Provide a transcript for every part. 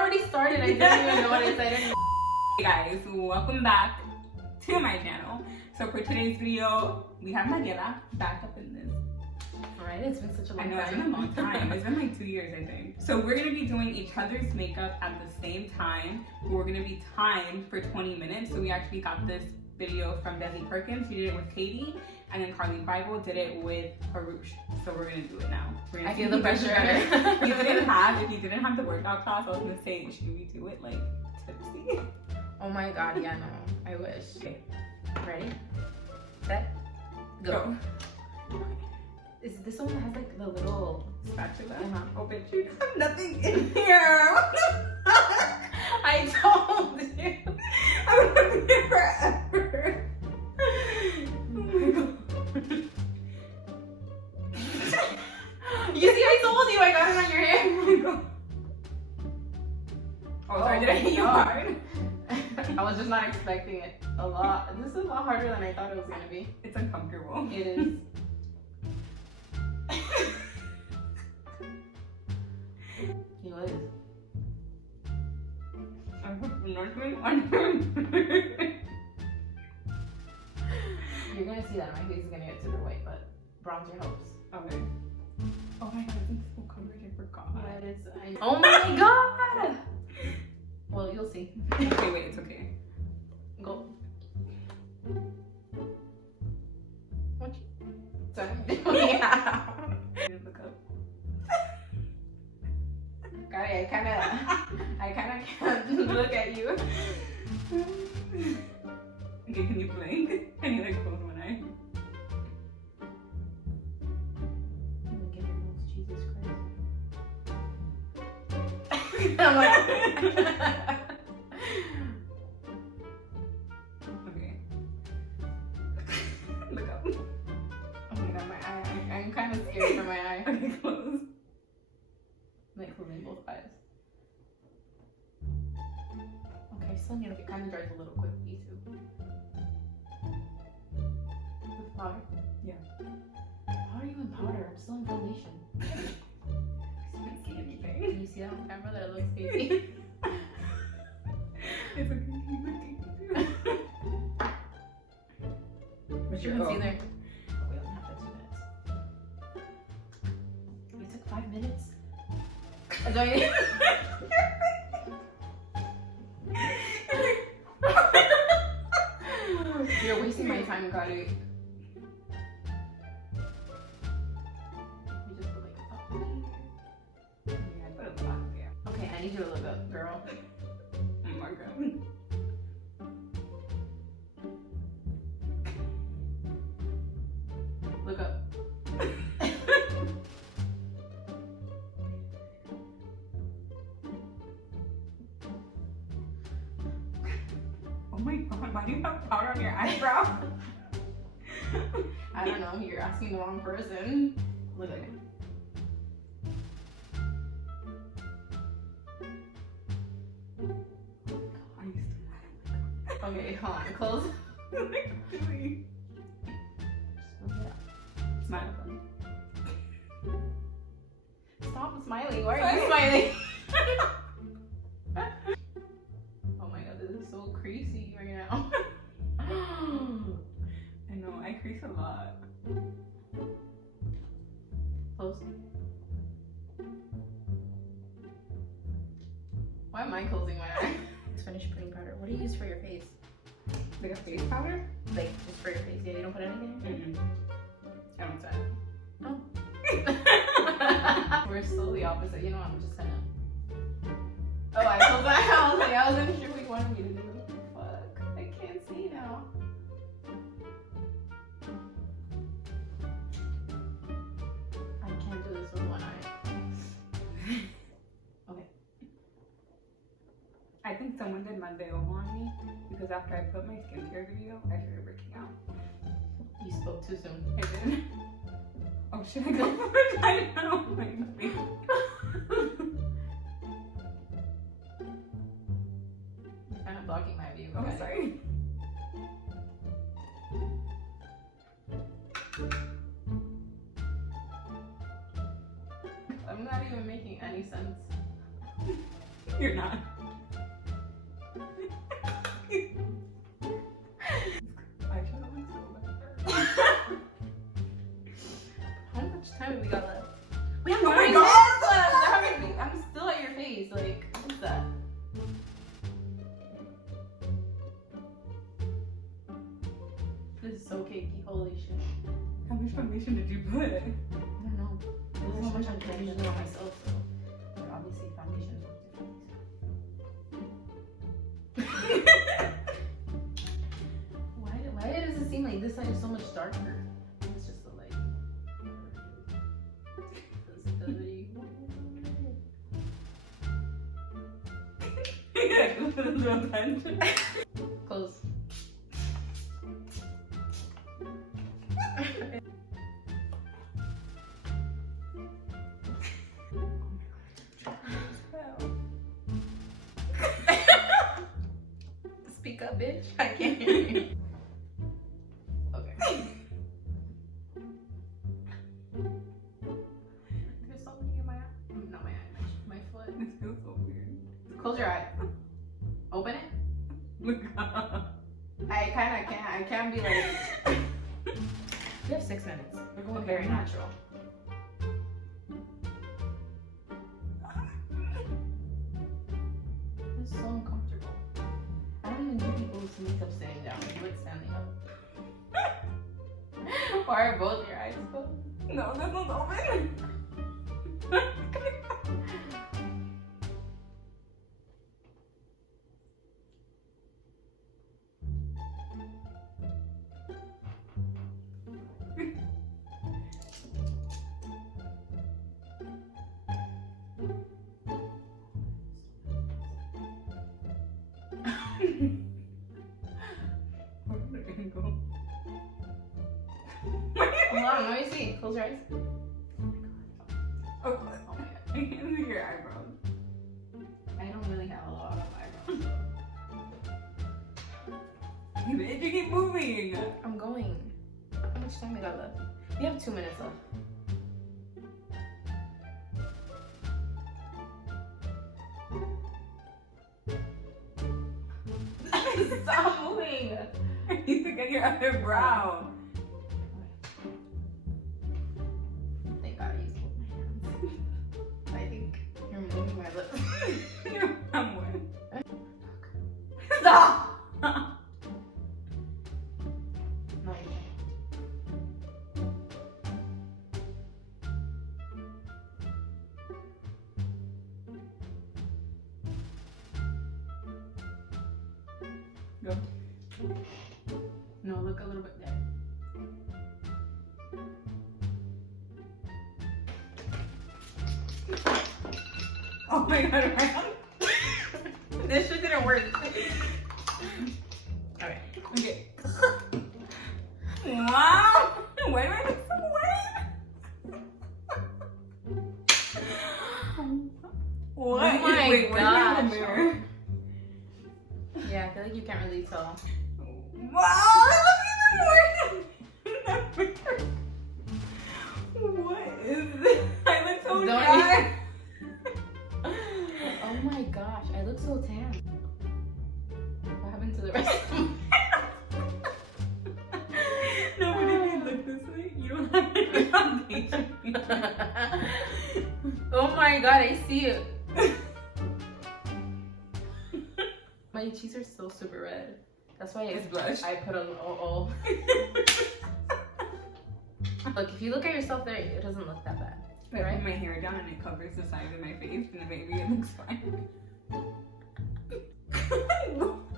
already started. I didn't even notice. I didn't. Hey guys, welcome back to my channel. So for today's video, we have Mariela back up in this. Alright, it's been such a long time. I know, it's been a long time. It's been like 2 years, I think. So we're gonna be doing each other's makeup at the same time. We're gonna be timed for 20 minutes. So we actually got this video from Desi Perkins. She did it with Katie. And then Carly Bible did it with Harush. So we're gonna do it now. I feel the pressure. If you didn't have the workout class, I was gonna say, should we do it like tipsy? Oh my god, yeah, no. I wish. Okay. Ready? Set? Go. Is this the one that has like the little Spatula? Uh-huh. Oh, bitch, you have nothing in here. What the fuck? I told you. I'm gonna be here forever. Oh my god. You see, I told you I got it on your hand. Oh my god. Oh, sorry, did I hit you hard? I was just not expecting it a lot. This is a lot harder than I thought it was gonna be. It's uncomfortable. It is. He was. I'm nothing on You're gonna see that my face is gonna get super white, but bronzer helps. Okay. Oh my god, I'm so covered, I forgot. What is Oh my god! Well, you'll see. Okay, wait, it's okay. Go. What you? Sorry. Yeah. Look up. God, I kinda can't look at you. Okay, can you blink? Can you like close one eye? Look at your nose, Jesus Christ. I'm like. Okay. Look up. Oh my god, my eye. I'm kind of scared for my eye. Okay, close. Like closing both eyes. Okay, still need to get kind of dries a little quick, me too. With powder? Yeah. How are you in powder? I'm still in foundation. I can't see anything. Can you see that on camera that it looks baby? It's okay, keep looking. What's your concealer? Oh, we only have 2 minutes. We took 5 minutes? You're wasting my time, Carly. We just put like a top. Yeah, I put a black there. Okay, I need you to look up, girl. Oh my god. Look up. Oh my god, why do you have powder on your eyebrow? I don't know, you're asking the wrong person. Look at it. Are you still Okay, hold on, close. like, really? Smile. Stop smiling. Why are you smiling? Oh my god, this is so creasy right now. I know, I crease a lot. Close. Why am I closing my eye? Let's finish putting powder. What do you use for your face? Like a face powder? Like, just for your face. Yeah, you don't put anything in it? I don't say. Oh. We're still the opposite. You know, I'm just gonna. Oh, I told my house. Like, I wasn't sure what you wanted me to do. Fuck. I can't see now. I can't do this with one eye. Okay. I think someone did my veil on me because after I put my skincare video, I started breaking out. You spoke too soon. I did. Oh, should I go for it? I don't know. My face. You're kind of blocking my view. Oh, guys. sorry. I'm not even making any sense. You're not. How much time have we got left? We have Oh my 3 God. minutes left. I'm still at your face. Like, what is that? This is so cakey. Holy shit. How much foundation did you put? I don't know. This is how much I'm trying to do on myself. So, but obviously, foundation is different. Why does it seem like this side is so much darker? It's just the light. Visibility. Little tension. Close. Speak up, bitch. I can't hear you. Okay. There's something in my eye. Not my eye, my foot. This feels so weird. Close your eye. Open it. Look up. I can't be like. We have 6 minutes. We're going very natural. This is so uncomfortable. I don't even do people's makeup sitting down. You like standing up. Why are both your eyes closed? No, this one's open. Hold on, let me see. Close your eyes. Oh, Oh my god. I can't see your eyebrows. I don't really have a lot of eyebrows. You bitch, you keep moving. I'm going. How much time we got left? We have 2 minutes left. Stop moving. I need to get your other brow. Thank God I used both my hands. I think you're moving my lips. I'm wet. Stop! No, you can't. Go. No, look a little bit there. Oh my god, around. This shit didn't work. Okay. Okay. Wow! Why do I look so white? What? Oh my Wait, where's my gosh. mirror? Yeah, I feel like you can't really tell. Wow! It looks even worse! What is this? I look so Don't dry. Oh my gosh, I look so tan. What happened to the rest of me? No, but if you look this way, you don't have any foundation. Oh my god, I see it. My cheeks are still super red. That's why It's blush. I put a little. Look, if you look at yourself there, it doesn't look that bad. I put my hair down and it covers the side of my face, and maybe it looks fine.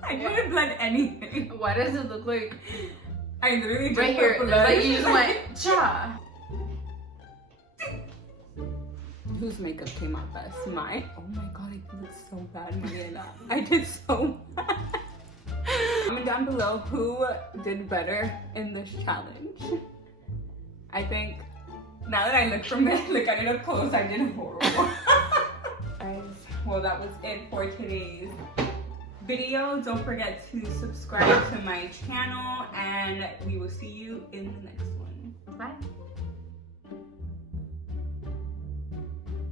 I didn't blend anything. Why does it look like I literally just right put here? blush. Like you just went cha. Whose makeup came out best? Mine? Oh my god, I look so bad, Mariela. I did so bad. Comment down below who did better in this challenge. I think now that I look from it, look at it up close, I did horrible. Guys, well that was it for today's video. Don't forget to subscribe to my channel and we will see you in the next one. Bye.